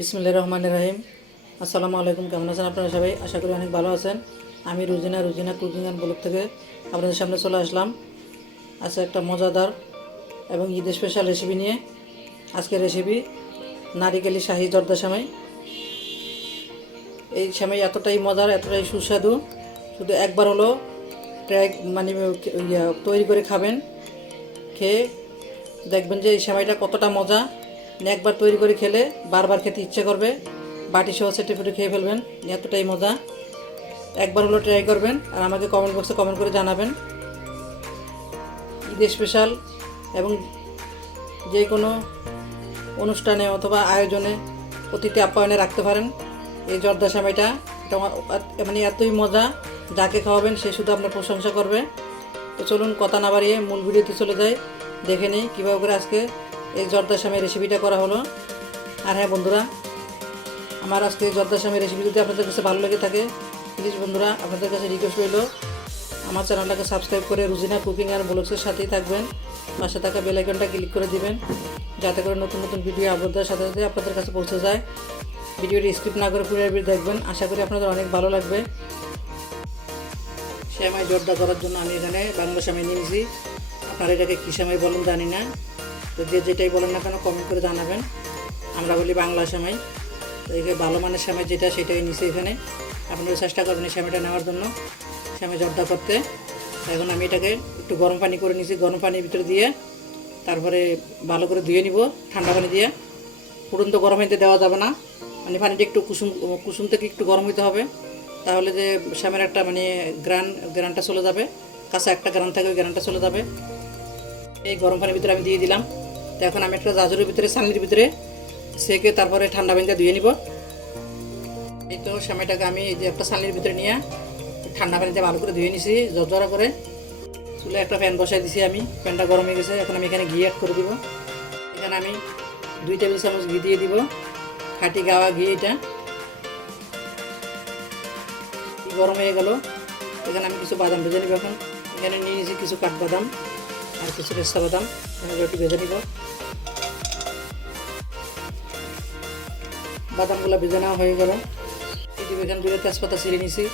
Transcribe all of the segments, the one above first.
বিসমুল্লাহ রহমান রাহিম। আসসালামু আলাইকুম, কেমন আছেন আপনারা সবাই? আশা করি অনেক ভালো আছেন। আমি Rujina Rujina cooking and blog থেকে আপনাদের সামনে চলে আসলাম। আছে একটা মজাদার এবং ঈদ স্পেশাল রেসিপি নিয়ে আজকের রেসিপি নারিকেলি শাহি জর্দা সামাই। এই সামাই এতটাই মজার, এতটাই সুস্বাদু। শুধু একবার হলো ট্রাই মানে তৈরি করে খাবেন। খেয়ে দেখবেন যে এই সেমাইটা কতটা মজা। একবার তৈরি করে খেলে বারবার খেতে ইচ্ছে করবে। বাটি সহ সেটে ফুটে খেয়ে ফেলবেন, এতটাই মজা। একবার হলো ট্রাই করবেন আর আমাকে কমেন্ট বক্সে কমেন্ট করে জানাবেন। ঈদ স্পেশাল এবং যে কোনো অনুষ্ঠানে অথবা আয়োজনে অতিথি আপ্যায়নে রাখতে পারেন। এই জর্দা সেমাইটা মানে এতই মজা, যাকে খাওয়াবেন সে শুধু আপনার প্রশংসা করবে। তো চলুন কথা না বাড়িয়ে মূল ভিডিওতে চলে যাই। দেখে নিই কীভাবে করে আজকে এই জর্দা সামের রেসিপিটা করা হলো। আর হ্যাঁ বন্ধুরা, আমার আজকে জর্দা সামের রেসিপি যদি আপনাদের কাছে ভালো লেগে থাকে প্লিজ বন্ধুরা, আপনাদের কাছে রিকোয়েস্ট রইল, আমার চ্যানেলটাকে সাবস্ক্রাইব করে রুজিনা কুকিং আর ব্লগসের সাথেই থাকবেন। পাশে থাকা বেল আইকনটা ক্লিক করে দিবেন, যাতে করে নতুন নতুন ভিডিও আপলোড দেওয়ার সাথে সাথে আপনাদের কাছে পৌঁছে যায়। ভিডিওটি স্কিপ না করে পুরো ভিডিও দেখবেন, আশা করি আপনাদের অনেক ভালো লাগবে। শ্যামাই জর্দা করার জন্য আমি এখানে বাংলা শ্যামাই নিয়েছি। আপনারা এটাকে কী শ্যামাই বলেন জানি না। তো যে যেটাই বলেন না কেন কমেন্ট করে জানাবেন। আমরা বলি বাংলা শ্যামাই তো এখানে ভালো মানের শ্যামাই যেটা, সেটাই নিছি এখানে। আপনারা চেষ্টা করবেন এই শ্যামাইটা নেওয়ার জন্য শ্যামাই জর্দা করতে। এখন আমি এটাকে একটু গরম পানি করে নিছি, গরম পানির ভিতরে দিয়ে। তারপরে ভালো করে ধুয়ে নিব, ঠান্ডা পানি দিয়ে। ফুটন্ত গরম হইতে দেওয়া যাবে না। মানে পানিটা একটু কুসুম কুসুম থেকে একটু গরম হইতে হবে। তাহলে যে শ্যামের একটা মানে গ্রান, গ্রানটা চলে যাবে। কাঁচা একটা গ্রান থাকে, ওই গ্রানটা চলে যাবে। এই গরম পানির ভিতরে আমি দিয়ে দিলাম। তো এখন আমি একটা জাজুরের ভিতরে চালনির ভিতরে সেকে তারপরে ঠান্ডা পানিটা ধুয়ে নিব। এই তো শ্যামাইটাকে আমি এই যে একটা চালনির ভিতরে নিয়ে ঠান্ডা পানিতে ভালো করে ধুয়ে নিছি জর্জরা করে। চুলে একটা ফ্যান বসাই দিছি আমি, ফ্যানটা গরম হয়ে গেছে, এখন আমি এখানে ঘি অ্যাড করে দিব। এখানে আমি দুই টেবিল চামচ ঘি দিয়ে দিব, খাটি গাওয়া ঘি এটা। গরম হয়ে গেল, এখানে আমি কিছু বাদাম ভেজে নিব এখন। এখানে নিয়ে নিয়েছি কিছু কাঠবাদাম আর কিছু রেস্তা বাদাম। এগুলো একটু ভেজে নিব। বাদামগুলো ভেজে নেওয়া হয়ে গেল। যে এখানে দুটো তেজপাতা ছিঁড়ে নিয়েছি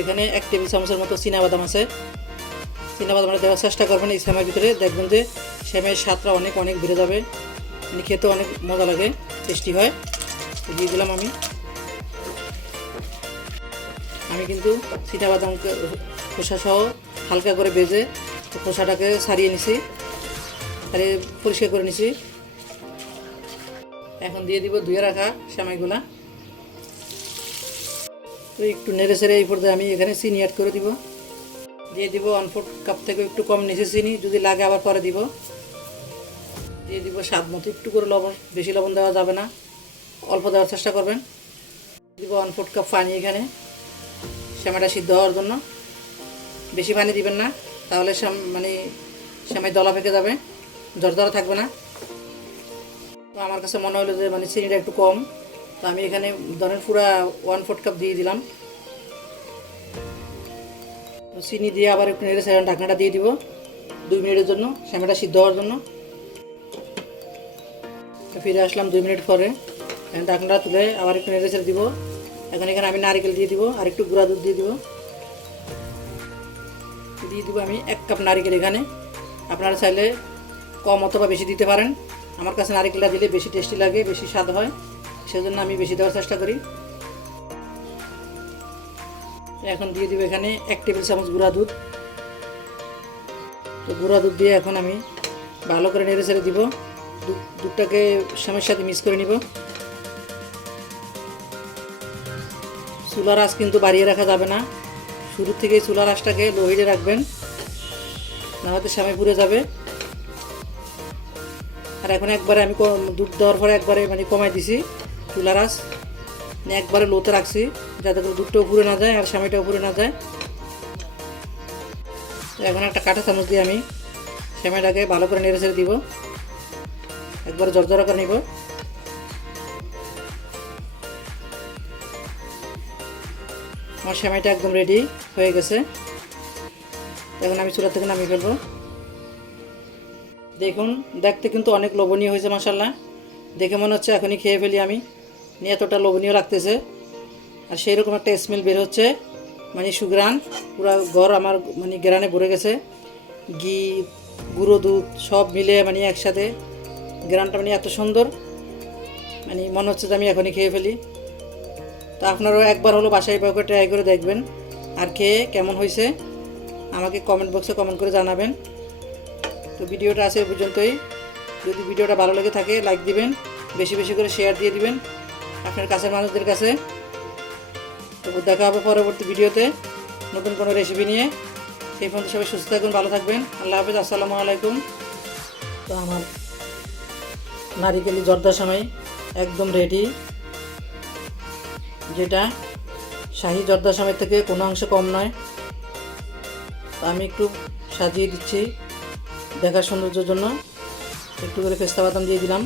এখানে এক টেবিল চামচের মতো চীনা বাদাম আছে। চীনা দেওয়ার চেষ্টা করবেন এই সেমাইয়ের ভিতরে। দেখবেন যে সেমাইয়ের স্বাদটা অনেক অনেক বেড়ে যাবে। মানে খেতে অনেক মজা লাগে, টেস্টি হয়। দিয়ে দিলাম আমি। আমি কিন্তু চীনা বাদামকে খোসা সহ হালকা করে ভেজে খোসাটাকে ছাড়িয়ে নিছি ছাড়িয়ে পরিষ্কার করে নিছি। এখন দিয়ে দিব ধুয়ে রাখা সেমাইগুলা। তো একটু নেড়ে সেড়ে এই পর্যায়ে আমি এখানে চিনি অ্যাড করে দিব। দিয়ে দিব ওয়ান কাপ থেকে একটু কম নিচে চিনি, যদি লাগে আবার পরে দিব। দিয়ে দিব স্বাদ মতো একটু করে লবণ, বেশি লবণ দেওয়া যাবে না, অল্প দেওয়ার চেষ্টা করবেন। দিব ওয়ান কাপ পানি এখানে শ্যামাটা সিদ্ধ হওয়ার জন্য। বেশি পানি দিবেন না। তাহলে মানে শ্যামাই দলা পেকে যাবে জর জর্দরা থাকবে না। তো আমার কাছে মনে হলো যে মানে চিনিটা একটু কম। তো আমি এখানে ধরেন পুরা ওয়ান ফোর্থ কাপ দিয়ে দিলাম। চিনি দিয়ে আবার একটু নেড়ে সেখানে ঢাকনাটা দিয়ে দিব, দুই মিনিটের জন্য, শ্যামাটা সিদ্ধ হওয়ার জন্য। ফিরে আসলাম দুই মিনিট পরে। ঢাকনাটা তুলে আবার একটু নেড়ে ছেড়ে দিব। এখন এখানে আমি নারিকেল দিয়ে দিব, আর একটু গুঁড়া দুধ দিয়ে দিব। দিয়ে দেবো আমি এক কাপ নারিকেল এখানে। আপনারা চাইলে কম অথবা বেশি দিতে পারেন। আমার কাছে নারিকেলটা দিলে বেশি টেস্টি লাগে, বেশি স্বাদ হয়। সেজন্য আমি বেশি দেওয়ার চেষ্টা করি। এখন দিয়ে দিব এখানে এক টেবিল চামচ গুঁড়া দুধ। তো গুঁড়া দুধ দিয়ে এখন আমি ভালো করে নেড়ে ছেড়ে দিব। দুধ- দুধটাকে সময়ের সাথে মিক্স করে নিব। চুলার আঁচ কিন্তু বাড়িয়ে রাখা যাবে না। শুরু থেকে চুলার আঁচটাকে লো হিটে রাখবেন। না হয়তো সময় পুড়ে যাবে। আর এখন একবারে আমি দুধ দেওয়ার পরে একবারে মানে কমাই দিছি চুলার মানে একবারে লোতে রাখছি যাতে করে দুধটাও পুড়ে না যায় আর স্বামীটাও পুড়ে না যায়। এখন একটা কাঁটা চামচ দিয়ে আমি সেমাইটাকে ভালো করে নেড়ে ছেড়ে দিব। একবারে জর্জরা করে নিব। আমার সেমাইটা একদম রেডি হয়ে গেছে। এখন আমি চুলা থেকে নামিয়ে ফেলব। দেখুন, দেখতে কিন্তু অনেক লোভনীয় হয়েছে মাসাল্লাহ দেখে মনে হচ্ছে এখনই খেয়ে ফেলি আমি। নিয়ে এতটা লোভনীয় লাগতেছে। আর সেই রকম একটা স্মেল বের হচ্ছে। মানে সুগ্রান পুরো ঘর আমার মানে গ্রানে ভরে গেছে। ঘি, গুঁড়ো দুধ সব মিলে মানে একসাথে। গ্রানটা মানে এত সুন্দর। মানে মনে হচ্ছে যে আমি এখনই খেয়ে ফেলি। তো আপনারাও একবার হলো বাসায় এভাবে ট্রাই করে দেখবেন। আর খেয়ে কেমন হয়েছে, আমাকে কমেন্ট বক্সে কমেন্ট করে জানাবেন। তো ভিডিওটা আছে পর্যন্তই। যদি ভিডিওটা ভালো লেগে থাকে লাইক দিবেন, বেশি বেশি করে শেয়ার দিয়ে দিবেন আপনার কাছের মানুষদের কাছে। তো দেখা হবে পরবর্তী ভিডিওতে নতুন কোনো রেসিপি নিয়ে। সেই পর্যন্ত সবাই সুস্থ থাকুন, ভালো থাকবেন। আল্লাহ হাফিজ, আসসালামু আলাইকুম। তো আমার নারিকেলি জর্দা সময় একদম রেডি যেটা শাহি জর্দা সামের থেকে কোনো অংশে কম নয়। আমি একটু সাজিয়ে দিচ্ছি দেখার সৌন্দর্যের জন্য। একটু করে পেস্তা বাদাম দিয়ে দিলাম।